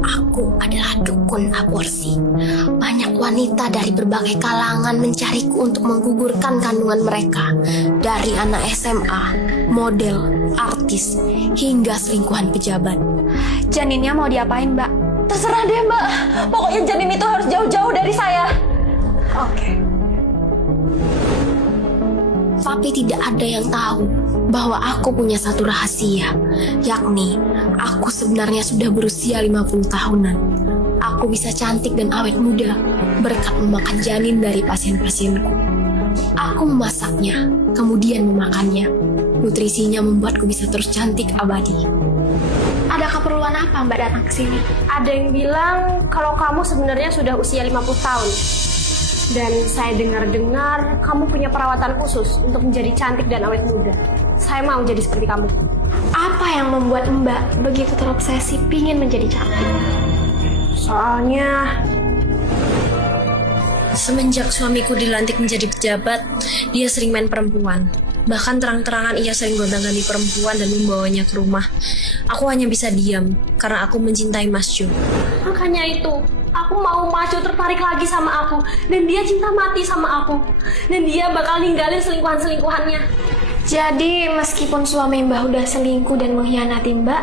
Aku adalah dukun aborsi. Banyak wanita dari berbagai kalangan mencariku untuk menggugurkan kandungan mereka. Dari anak SMA, model, artis, hingga selingkuhan pejabat. Janinnya mau diapain, Mbak? Terserah deh, Mbak. Pokoknya janin itu harus jauh-jauh dari saya. Oke. Tapi tidak ada yang tahu bahwa aku punya satu rahasia, yakni aku sebenarnya sudah berusia 50 tahunan. Aku bisa cantik dan awet muda berkat memakan janin dari pasien-pasienku. Aku memasaknya, kemudian memakannya. Nutrisinya membuatku bisa terus cantik abadi. Ada keperluan apa Mbak datang ke sini? Ada yang bilang kalau kamu sebenarnya sudah usia 50 tahun. Dan saya dengar-dengar kamu punya perawatan khusus untuk menjadi cantik dan awet muda. Saya mau jadi seperti kamu. Apa yang membuat Mbak begitu terobsesi pingin menjadi cantik? Soalnya Semenjak suamiku dilantik menjadi pejabat, dia sering main perempuan. Bahkan terang-terangan ia sering gonta-ganti perempuan dan membawanya ke rumah. Aku hanya bisa diam karena aku mencintai Mas Jo. makanya itu, aku mau Mas Jo tertarik lagi sama aku. Dan dia cinta mati sama aku. Dan dia bakal ninggalin selingkuhan-selingkuhannya. Jadi meskipun suami Mbak udah selingkuh dan mengkhianati Mbak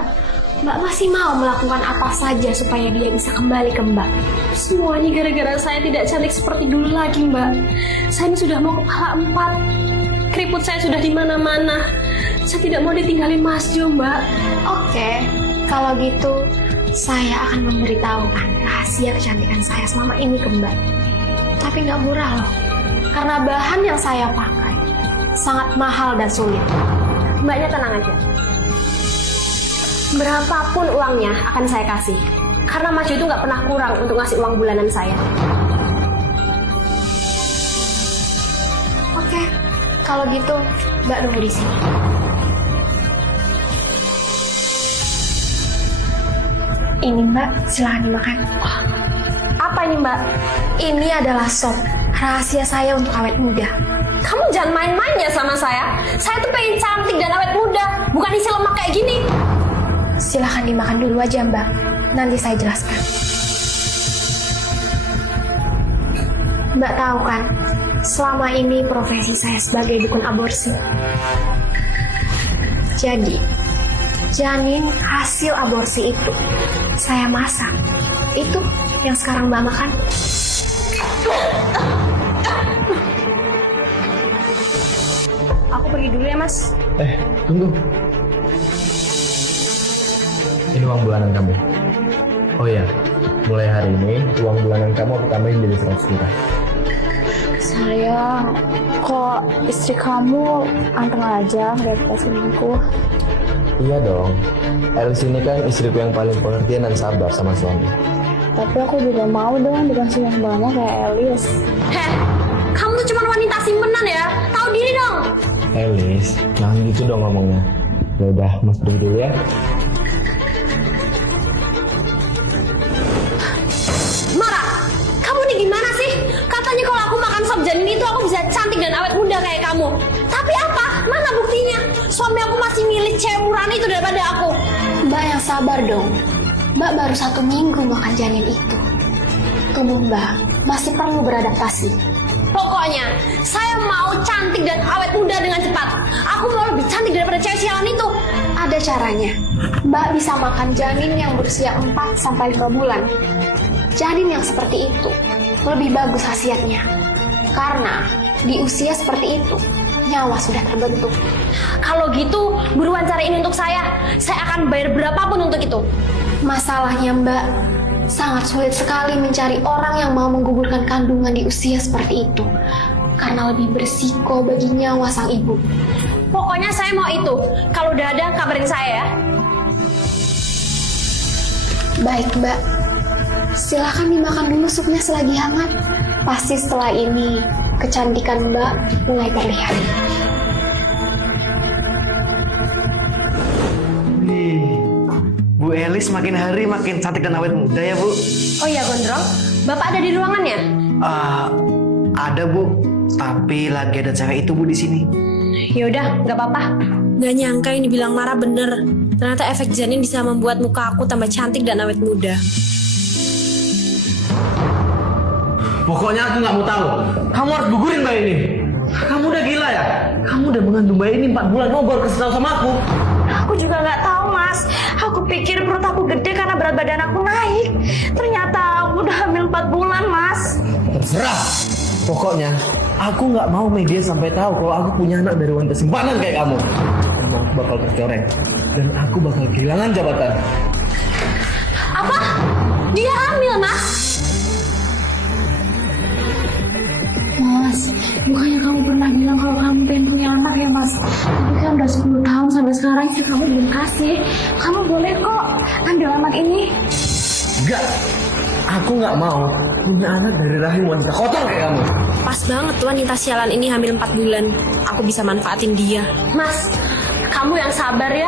masih mau melakukan apa saja supaya dia bisa kembali ke Mbak. Semuanya gara-gara saya tidak cantik seperti dulu lagi, Mbak. Saya ini sudah mau kepala 4. Keriput saya sudah di mana-mana. Saya tidak mau ditinggalin Mas Jo, Mbak. Oke, kalau gitu saya akan memberitahukan rahasia kecantikan saya selama ini ke Mbak. Tapi nggak murah loh, karena bahan yang saya pakai sangat mahal dan sulit. Mbaknya tenang aja. Berapapun uangnya akan saya kasih. Karena Mas Jo itu nggak pernah kurang untuk ngasih uang bulanan saya. Oke, kalau gitu Mbak nunggu di sini. Ini Mbak, silahkan dimakan. Apa ini, Mbak? Ini adalah sop rahasia saya untuk awet muda. Kamu jangan main-main ya sama saya. Saya tuh pengen cantik dan awet muda, bukan isi lemak kayak gini. Silahkan dimakan dulu aja Mbak, nanti saya jelaskan. Mbak tahu kan, selama ini profesi saya sebagai dukun aborsi. Jadi, janin hasil aborsi itu saya masak. Itu yang sekarang Mbak makan. Aku pergi dulu ya, Mas. Tunggu. Ini uang bulanan kamu. Oh ya, mulai hari ini uang bulanan kamu aku tambahin jadi 100 juta. Sayang, kok istri kamu anteng aja nggak kita selingkuh? Iya dong. Elis ini kan istriku yang paling pengertian dan sabar sama suami. Tapi aku juga mau dong dikasih yang banyak kayak Elis. Heh, kamu tuh cuma wanita simpenan ya. Tahu diri dong. Elis, jangan gitu dong ngomongnya. Ya udah, Mas pergi dulu ya. Mara, kamu nih gimana sih? Katanya kalau aku makan sop janin itu aku bisa cantik dan awet muda kayak kamu. Tapi apa? Mana buktinya? Suami aku masih milih cewek murahan itu daripada aku. Mbak yang sabar dong. Mbak baru 1 minggu makan janin itu. Tubuh Mbak masih perlu beradaptasi. Pokoknya, saya mau cantik dan awet muda dengan cepat. Aku mau lebih cantik daripada cewek sialan itu. Ada caranya. Mbak bisa makan janin yang berusia 4-5 bulan. Janin yang seperti itu lebih bagus khasiatnya. Karena di usia seperti itu, nyawa sudah terbentuk. Kalau gitu, buruan cari ini untuk saya. Saya akan bayar berapapun untuk itu. Masalahnya Mbak, sangat sulit sekali mencari orang yang mau menggugurkan kandungan di usia seperti itu. Karena lebih berisiko bagi nyawa sang ibu. Pokoknya saya mau itu. Kalau udah ada, kabarin saya ya. Baik Mbak, silakan dimakan dulu supnya selagi hangat. Pasti setelah ini, kecantikan Mbak mulai terlihat. Bu Elis makin hari makin cantik dan awet muda ya, Bu. Oh iya, Gondrong. Bapak ada di ruangannya? Ada, Bu. Tapi lagi ada cewek itu, Bu, di sini. Yaudah, nggak apa-apa. Gak nyangka yang dibilang Mara bener. Ternyata efek janin bisa membuat muka aku tambah cantik dan awet muda. Pokoknya aku nggak mau tahu. Kamu harus gugurin bayi ini. Kamu udah gila ya? Kamu udah mengandung bayi ini 4 bulan. Kamu baru kasih tahu sama aku. Aku juga nggak tahu, Mas. Aku pikir perut aku gede karena berat badan aku naik. Ternyata aku udah hamil 4 bulan, Mas. Terserah. Pokoknya aku nggak mau media sampai tahu kalau aku punya anak dari wanita simpanan kayak kamu. Kamu aku bakal tercoreng dan aku bakal kehilangan jabatan. Apa? Dia hamil, Mas? Mas, bukannya kamu pernah bilang kalau kamu pengen punya anak ya Mas? Tapi kan udah 10 tahun sampai sekarang istri kamu belum kasih. Kamu boleh kok ambil anak ini. Enggak. Aku nggak mau punya anak dari rahim wanita kotor kayak kamu. Pas banget wanita sialan ini hamil 4 bulan. Aku bisa manfaatin dia. Mas, kamu yang sabar ya.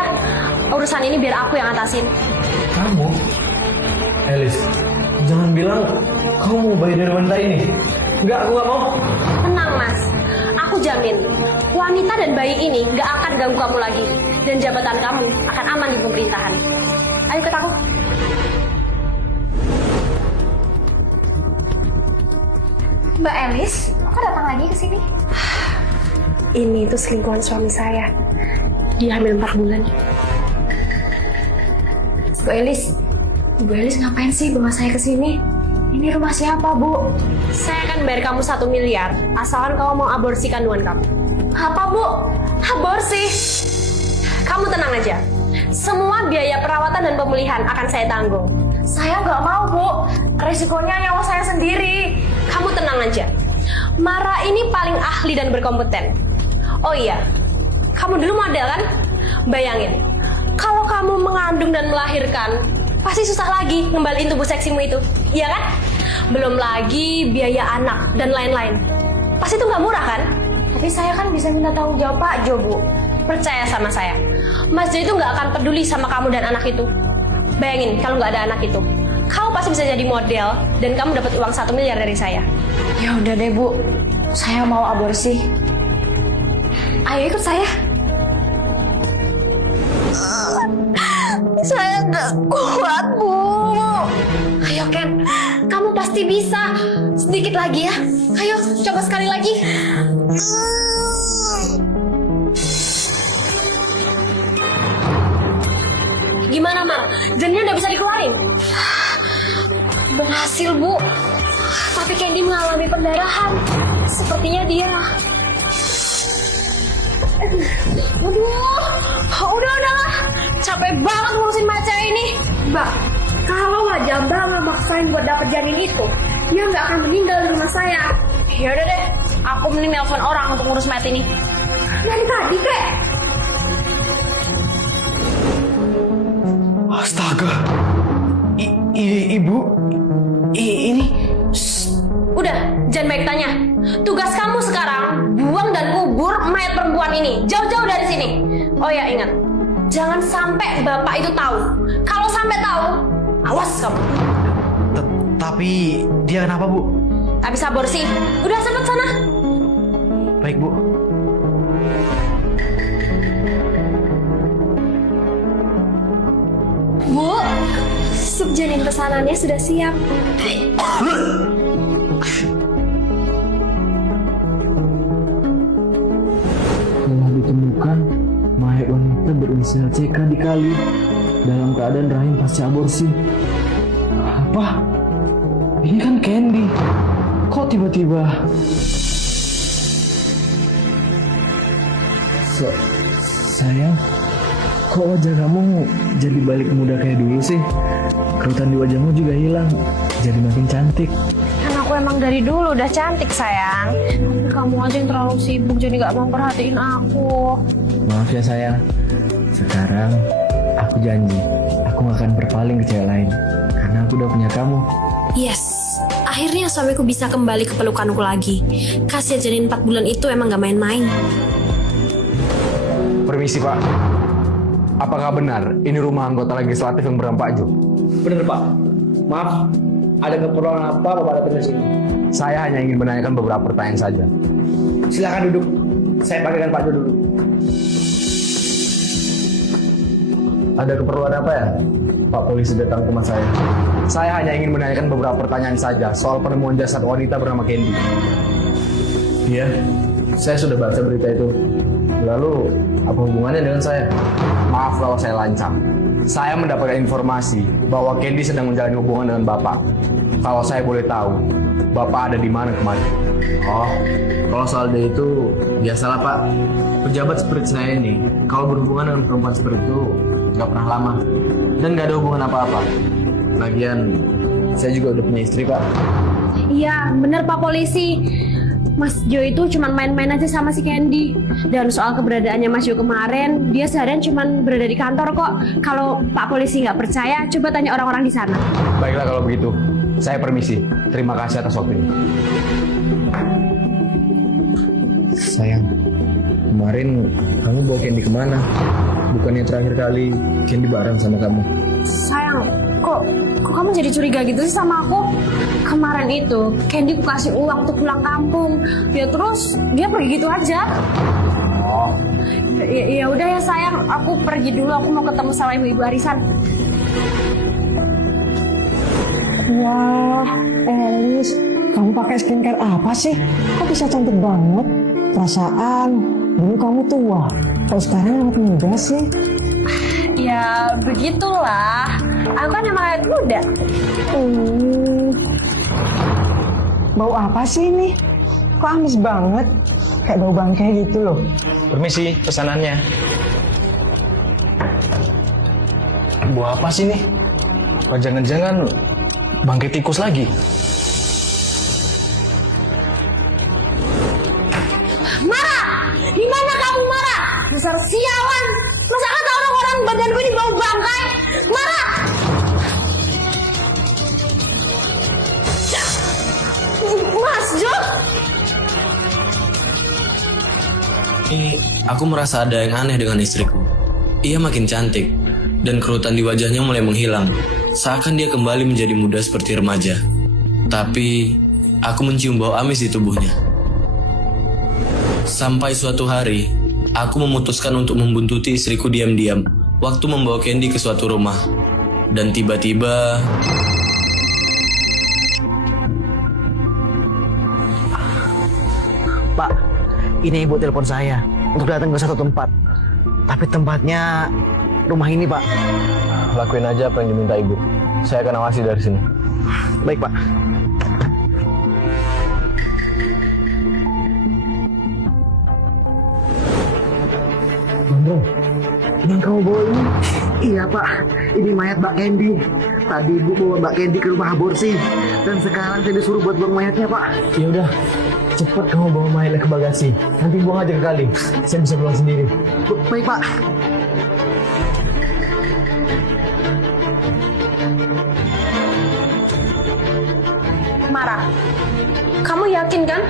Urusan ini biar aku yang atasin. Kamu? Elis, jangan bilang kamu mau bayi dari wanita ini. Enggak, aku nggak mau. Tenang, Mas. Aku jamin, wanita dan bayi ini gak akan ganggu kamu lagi. Dan jabatan kamu akan aman di pemerintahan. Ayo ikut aku. Mbak Elis, kok datang lagi ke sini? Ini tuh selingkuhan suami saya. Dia hamil 4 bulan. Bu Elis ngapain sih bawa saya ke sini? Ini rumah siapa, Bu? Saya akan bayar kamu 1 miliar, asalkan kamu mau aborsi kandungan kamu. Apa, Bu? Aborsi? Kamu tenang aja. Semua biaya perawatan dan pemulihan akan saya tanggung. Saya nggak mau, Bu. Resikonya nyawa saya sendiri. Kamu tenang aja. Mara ini paling ahli dan berkompeten. Oh iya, kamu dulu model kan? Bayangin, kalau kamu mengandung dan melahirkan, pasti susah lagi ngembaliin tubuh seksimu itu, iya kan? Belum lagi biaya anak dan lain-lain. Pasti itu nggak murah kan? Tapi saya kan bisa minta tanggung jawab Pak Jo, Bu. Percaya sama saya, Mas Jo itu nggak akan peduli sama kamu dan anak itu. Bayangin kalau nggak ada anak itu, kamu pasti bisa jadi model dan kamu dapat uang 1 miliar dari saya. Ya udah deh, Bu. Saya mau aborsi. Ayo ikut saya. Saya nggak kuat, Bu. Ayo Ken, kamu pasti bisa. Sedikit lagi ya. Ayo, coba sekali lagi. Gimana, Mar? Janinnya udah bisa dikeluarin? Berhasil, Bu. Tapi Candy mengalami pendarahan. Sepertinya dia. Udahlah. Capek banget ngurusin maca ini. Mbak, kalau aja Mbak nggak maksain buat dapet janin itu, dia nggak akan meninggal di rumah saya. Ya udah deh, aku mending nelpon orang untuk ngurus mayat ini. Dari tadi, Kek. Astaga. Ibu. Ini. Udah, jangan baik tanya. Tugas kamu sekarang buang dan kubur mayat perempuan ini jauh-jauh dari sini. Oh ya, ingat, jangan sampai bapak itu tahu. Kalau sampai tahu, awas kamu. Tapi dia kenapa, Bu? Habis aborsi, udah cepet sana. Baik, Bu. Bu, sup janin pesanannya sudah siap. Telah ditemukan mayat wanita berinisial CK di kali dalam keadaan rahim pasca aborsi. Apa? Ini kan Candy. Kok tiba-tiba? Sayang, kok wajah kamu jadi balik muda kayak dulu sih? Kerutan di wajahmu juga hilang, jadi makin cantik. Kan aku emang dari dulu udah cantik, sayang. Tapi kamu aja yang terlalu sibuk jadi gak mau perhatiin aku. Maaf ya sayang, sekarang aku janji aku gak akan berpaling ke cewek lain karena aku udah punya kamu. Yes, akhirnya suamiku bisa kembali ke pelukanku lagi. Kasih janin 4 bulan itu emang gak main-main. Permisi Pak, apakah benar ini rumah anggota legislatif yang bernama Pak Jo? Bener, Pak. Maaf, ada keperluan apa Bapak datang ke sini? Saya hanya ingin menanyakan beberapa pertanyaan saja. Silakan duduk. Saya panggilkan Pak Jo dulu. Ada keperluan apa ya? Pak polisi datang ke rumah saya. Saya hanya ingin menanyakan beberapa pertanyaan saja soal penemuan jasad wanita bernama Candy. Iya, saya sudah baca berita itu. Lalu, apa hubungannya dengan saya? Maaf kalau saya lancang. Saya mendapatkan informasi bahwa Candy sedang menjalani hubungan dengan Bapak. Kalau saya boleh tahu, Bapak ada di mana kemarin? Oh, kalau soal dia itu, biasalah Pak. Pejabat seperti saya ini, kalau berhubungan dengan perempuan seperti itu, nggak pernah lama. Dan nggak ada hubungan apa-apa. Lagian, saya juga udah punya istri Pak. Iya, bener Pak Polisi. Mas Jo itu cuma main-main aja sama si Candy. Dan soal keberadaannya Mas Jo kemarin, dia seharian cuma berada di kantor kok. Kalau Pak Polisi nggak percaya, coba tanya orang-orang di sana. Baiklah kalau begitu. Saya permisi. Terima kasih atas waktunya. Sayang, kemarin kamu bawa Candy kemana? Bukannya terakhir kali Candy bareng sama kamu? Sayang, kok kamu jadi curiga gitu sih sama aku? Kemarin itu Candy aku kasih uang untuk pulang kampung. Ya terus dia pergi gitu aja. Oh, Ya udah ya sayang, aku pergi dulu. Aku mau ketemu sama ibu-ibu arisan. Wah, Elis, kamu pakai skincare apa sih? Kok bisa cantik banget? Perasaan dulu kamu tua, kalau sekarang anak muda sih. Ya begitulah. Aku kan emang awet muda. Bau apa sih ini? Kok amis banget? Kayak bau bangkai gitu loh. Permisi, pesanannya. Buah apa sih nih? Apa jangan-jangan bangkai tikus lagi? Marah! Di mana kamu marah? Dasar sialan! Masa kata orang-orang badanku ini bau bangkai? Marah! Mas Jo! Aku merasa ada yang aneh dengan istriku. Ia makin cantik, dan kerutan di wajahnya mulai menghilang. Seakan dia kembali menjadi muda seperti remaja. Tapi, aku mencium bau amis di tubuhnya. Sampai suatu hari, aku memutuskan untuk membuntuti istriku diam-diam waktu membawa Candy ke suatu rumah. Dan tiba-tiba... Pak, ini ibu telepon saya untuk datang ke satu tempat. Tapi tempatnya rumah ini, Pak. Lakuin aja apa yang diminta ibu. Saya akan awasi dari sini. Baik, Pak. Bro, ini yang kamu bawa ini? Iya, Pak. Ini mayat Mbak Candy. Tadi ibu bawa Mbak Candy ke rumah aborsi. Dan sekarang saya disuruh buat buang mayatnya, Pak. Ya udah, cepat kamu bawa mayatnya ke bagasi. Nanti buang aja ke kali. Saya bisa buang sendiri. Baik, Pak. Marah. Kamu yakin kan?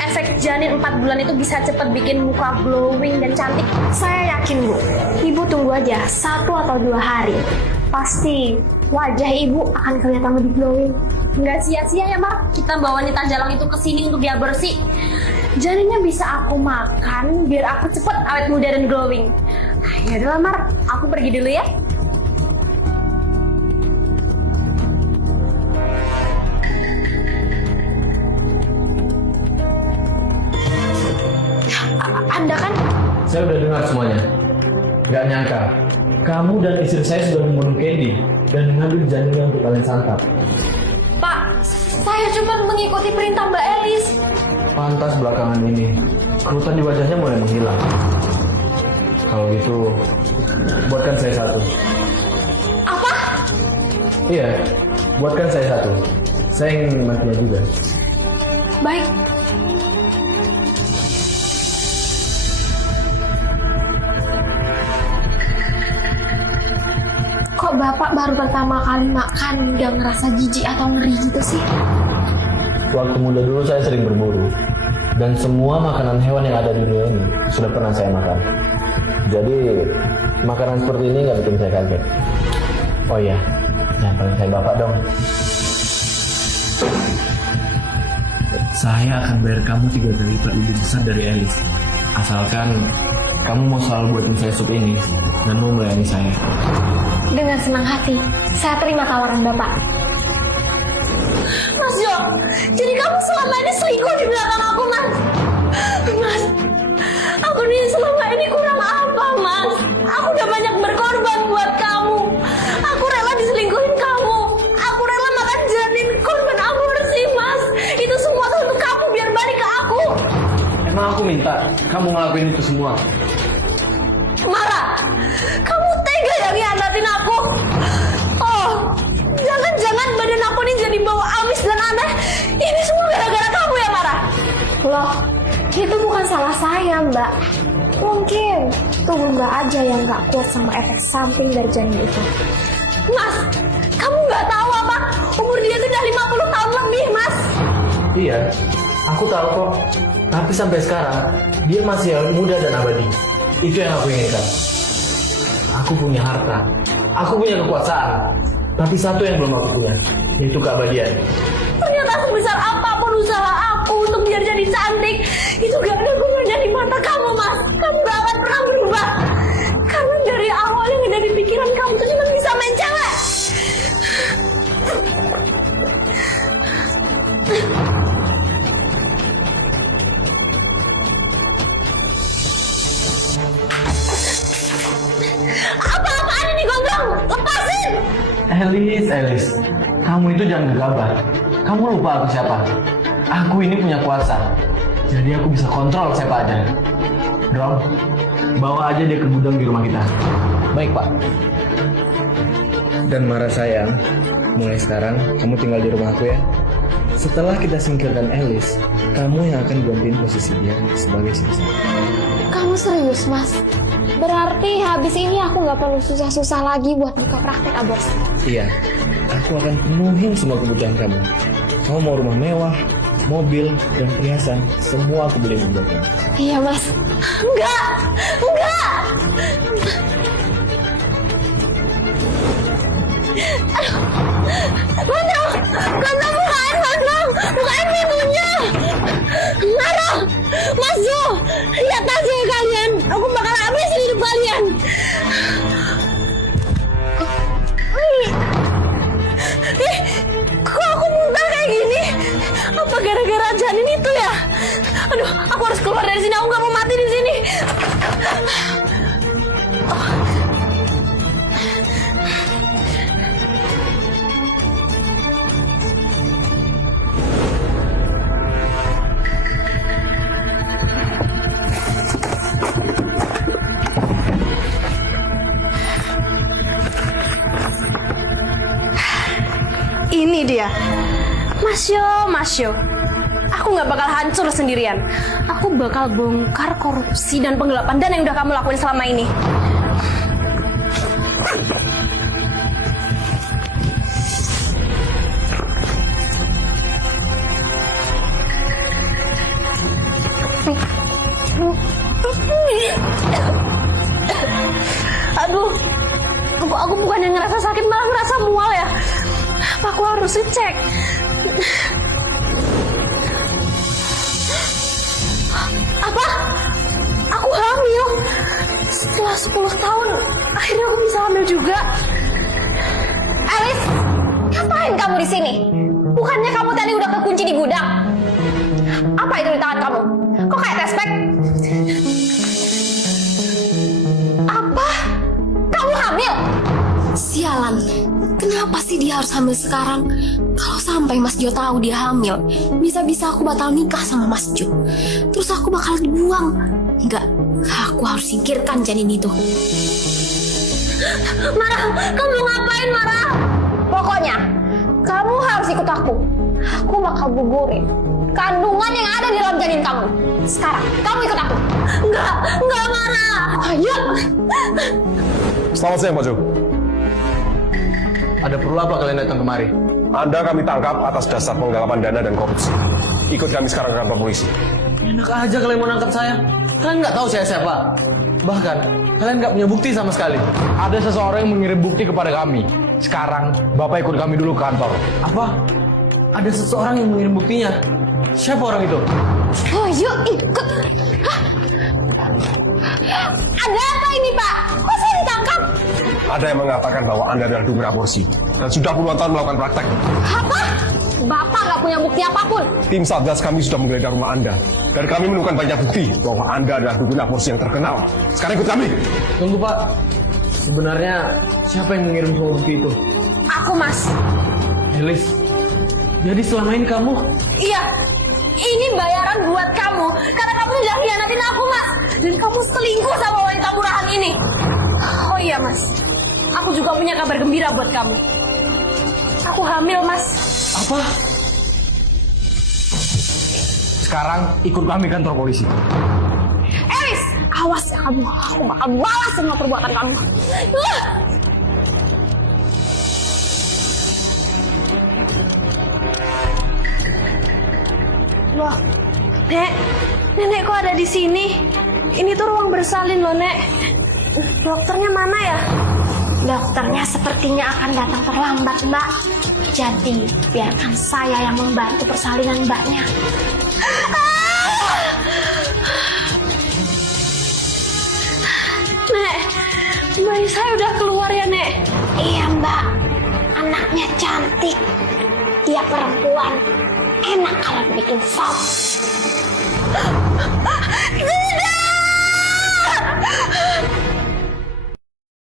Efek janin 4 bulan itu bisa cepat bikin muka glowing dan cantik? Saya yakin Bu, Ibu tunggu aja 1 atau 2 hari. Pasti wajah Ibu akan kelihatan lebih glowing. Nggak sia-sia ya Mar, kita bawa wanita jalang itu ke sini untuk dia bersih. Janinnya bisa aku makan biar aku cepet awet muda dan glowing. Ya udah Mar, aku pergi dulu ya. Anda kan? Saya udah dengar semuanya. Gak nyangka, kamu dan istri saya sudah membunuh Candy dan mengambil janinnya untuk kalian santap. Pak, saya cuma mengikuti perintah Mbak Elis. Pantas belakangan ini, kerutan di wajahnya mulai menghilang. Kalau gitu, buatkan saya satu. Apa? Iya, buatkan saya satu. Saya ingin matinya juga. Baik. Kok Bapak baru pertama kali makan udah ngerasa jijik atau ngeri gitu sih? Waktu muda dulu saya sering berburu. Dan semua makanan hewan yang ada di dunia ini sudah pernah saya makan. Jadi, makanan seperti ini nggak bikin saya kaget. Oh iya, jangan panggil saya Bapak dong. Saya akan bayar kamu 3 kali lipat lebih besar dari Elis. Asalkan kamu mau selalu buatin saya sup ini dan mau melayani saya. Dengan senang hati, saya terima tawaran Bapak. Mas Jo, jadi kamu selama ini selingkuh di belakang aku, Mas? Mas, aku nih selama ini kurang apa, Mas? Aku udah banyak berkorban buat kamu. Aku rela diselingkuhin kamu. Aku rela makan janin korban aborsi, Mas. Itu semua tuh untuk kamu biar balik ke aku. Emang aku minta kamu ngelakuin itu semua? Mara, kamu tega ya ngianatin aku? Oh, jangan-jangan badan aku ini jadi bau amis dan aneh. Ini semua gara-gara kamu ya, Mara? Loh, itu bukan salah saya, Mbak. Mungkin tubuh Mbak aja yang nggak kuat sama efek samping dari janin itu. Mas, kamu nggak tahu apa? Umur dia tuh udah 50 tahun lebih, Mas. Iya, aku tahu kok. Tapi sampai sekarang dia masih muda dan abadi. Itu yang aku inginkan. Aku punya harta, aku punya kekuasaan. Tapi satu yang belum aku punya, yaitu keabadian. Ternyata sebesar apapun usaha aku untuk biar jadi cantik, itu gak ada gunanya di mata kamu, Mas. Kamu gak akan pernah berubah. Karena dari awal yang ada di pikiran kamu tuh cuma bisa main cewek. Apa-apaan ini, Gondrong? Lepasin! Elis, kamu itu jangan gegabah. Kamu lupa aku siapa? Aku ini punya kuasa, jadi aku bisa kontrol siapa aja. Drom, bawa aja dia ke gudang di rumah kita. Baik, Pak. Dan Mara sayang, mulai sekarang kamu tinggal di rumah aku ya. Setelah kita singkirkan Elis, kamu yang akan gantiin posisi dia sebagai siswa. Kamu serius, Mas? Berarti habis ini aku nggak perlu susah-susah lagi buat buka praktek aborsi. Iya, aku akan penuhin semua kebutuhan kamu. Kamu mau rumah mewah, mobil, dan perhiasan, semua aku beli buat kamu. Iya, Mas. Enggak! Gondrong! Gondrong, bukain, Gondrong! Bukain pintunya! Mara! Mas Jo! Lihat aja ya kalian! Aku bakal habisin hidup kalian! Kok aku muntah kayak gini? Apa gara-gara janin itu ya? Aduh, aku harus keluar dari sini. Aku nggak mau mati di sini. Ini dia. Mas Yo. Aku nggak bakal hancur sendirian. Aku bakal bongkar korupsi dan penggelapan dana yang udah kamu lakuin selama ini. Aduh, aku bukan yang ngerasa sakit, malah ngerasa mual ya. Aku harus cek. Apa? Aku hamil. Setelah 10 tahun, akhirnya aku bisa hamil juga. Alice, ngapain kamu di sini? Bukannya kamu tadi udah kekunci di gudang? Apa itu di tangan kamu? Kok kayak tespek? Apa? Kamu hamil? Sialan, kenapa sih dia harus hamil sekarang? Kalau sampai Mas Jo tahu dia hamil, bisa-bisa aku batal nikah sama Mas Jo. Terus aku bakal dibuang. Enggak, aku harus singkirkan janin itu. Mara, kamu ngapain, Mara? Pokoknya, kamu harus ikut aku. Aku bakal gugurin kandungan yang ada di dalam janin kamu. Sekarang, kamu ikut aku. Enggak, Mara. Ayo. Selamat siang, Pak Jo. Ada perlu apa kalian datang kemari? Anda kami tangkap atas dasar penggelapan dana dan korupsi. Ikut kami sekarang ke kantor polisi. Enak aja kalian mau nangkap saya. Kalian nggak tahu saya siapa. Bahkan, kalian nggak punya bukti sama sekali. Ada seseorang yang mengirim bukti kepada kami. Sekarang, Bapak ikut kami dulu ke kantor. Apa? Ada seseorang yang mengirim buktinya. Siapa orang itu? Oh, yuk ikut. Ada yang mengatakan bahwa Anda adalah dukun aborsi dan sudah puluhan tahun melakukan praktek. Apa? Bapak nggak punya bukti apapun. Tim Satgas kami sudah menggeledah rumah Anda dan kami menemukan banyak bukti bahwa Anda adalah dukun aborsi yang terkenal. Sekarang ikut kami. Tunggu Pak, sebenarnya siapa yang mengirim semua bukti itu? Aku, Mas. Elis, jadi selama ini kamu? Iya, ini bayaran buat kamu karena kamu udah hianatin aku, Mas. Dan kamu selingkuh sama wanita murahan ini. Oh iya, Mas. Aku juga punya kabar gembira buat kamu. Aku hamil, Mas. Apa? Sekarang ikut kami kantor polisi. Elis, awas ya kamu. Aku bakal balas semua perbuatan kamu. Loh, Nenek kok ada di sini? Ini tuh ruang bersalin loh, Nek. Dokternya mana ya? Dokternya sepertinya akan datang terlambat, Mbak. Jadi, biarkan saya yang membantu persalinan Mbaknya. Nek, bayi saya udah keluar ya, Nek? Iya, Mbak. Anaknya cantik. Dia perempuan. Enak kalau bikin sop.